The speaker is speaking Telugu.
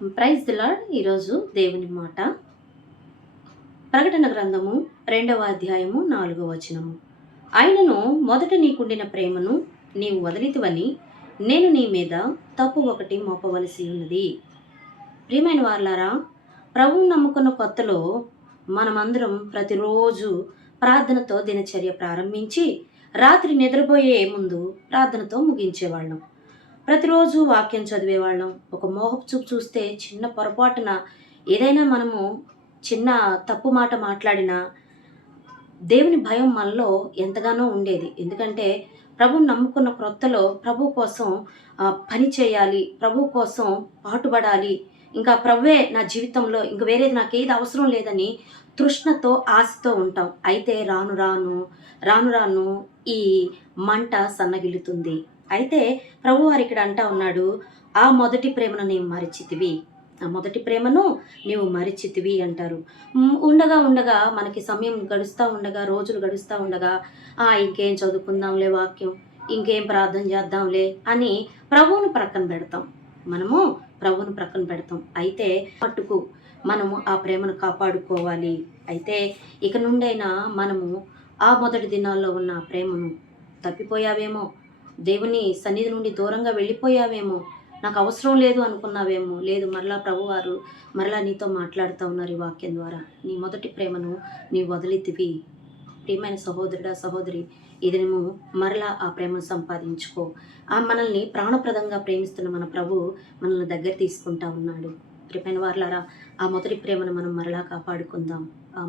ప్రైజ్ దిలాడ్ ఈరోజు దేవుని మాట. ప్రకటన గ్రంథము రెండవ అధ్యాయము నాలుగవ వచనము. ఆయనను మొదట నీకుండిన ప్రేమను నీవు వదిలితివని నేను నీ మీద తప్పు ఒకటి మోపవలసి ఉన్నది. ప్రియమైన వాళ్ళారా ప్రభువు నమ్ముకున్న కొత్తలో మనమందరం ప్రతిరోజు ప్రార్థనతో దినచర్య ప్రారంభించి రాత్రి నిద్రపోయే ముందు ప్రార్థనతో ముగించేవాళ్ళం. ప్రతిరోజు వాక్యం చదివేవాళ్ళం. ఒక మోహపు చూపు చూస్తే చిన్న పొరపాటున ఏదైనా మనము చిన్న తప్పు మాట మాట్లాడినా దేవుని భయం మనలో ఎంతగానో ఉండేది. ఎందుకంటే ప్రభు నమ్ముకున్న క్రొత్తలో ప్రభు కోసం పని చేయాలి ప్రభు కోసం పాటుపడాలి. ఇంకా ప్రభువే నా జీవితంలో ఇంక వేరేది నాకు ఏది అవసరం లేదని తృష్ణతో ఆశతో ఉంటాం. అయితే రాను రాను రాను రాను ఈ మంట సన్నగిలుతుంది అయితే ప్రభువారు ఇక్కడ అంటా ఉన్నాడు ఆ మొదటి ప్రేమను నీవు మరిచితివి. ఆ మొదటి ప్రేమను నీవు మరిచితివి అంటారు. ఉండగా ఉండగా మనకి సమయం గడుస్తూ ఉండగా రోజులు గడుస్తూ ఉండగా ఆ ఇంకేం చదువుకుందాంలే వాక్యం ఇంకేం ప్రార్థన చేద్దాంలే అని ప్రభువును ప్రక్కన పెడతాం. మనము ప్రభువును ప్రక్కన పెడతాం. అయితే పట్టుకు మనము ఆ ప్రేమను కాపాడుకోవాలి. అయితే ఇక నుండైనా మనము ఆ మొదటి దినాల్లో ఉన్న ప్రేమను తప్పిపోయావేమో దేవుని సన్నిధి నుండి దూరంగా వెళ్ళిపోయావేమో. నాకు అవసరం లేదు అనుకున్నావేమో. లేదు మరలా ప్రభువారు మరలా నీతో మాట్లాడుతూ ఉన్నారు ఈ వాక్యం ద్వారా. నీ మొదటి ప్రేమను నీ వదిలితివి. ప్రియమైన సహోదరుడా సహోదరి ఇది నువ్వు మరలా ఆ ప్రేమను సంపాదించుకో. ఆ మనల్ని ప్రాణప్రదంగా ప్రేమిస్తున్న మన ప్రభు మనల్ని దగ్గర తీసుకుంటా ఉన్నాడు. ప్రియమైన వారులారా ఆ మొదటి ప్రేమను మనం మరలా కాపాడుకుందాం. ఆ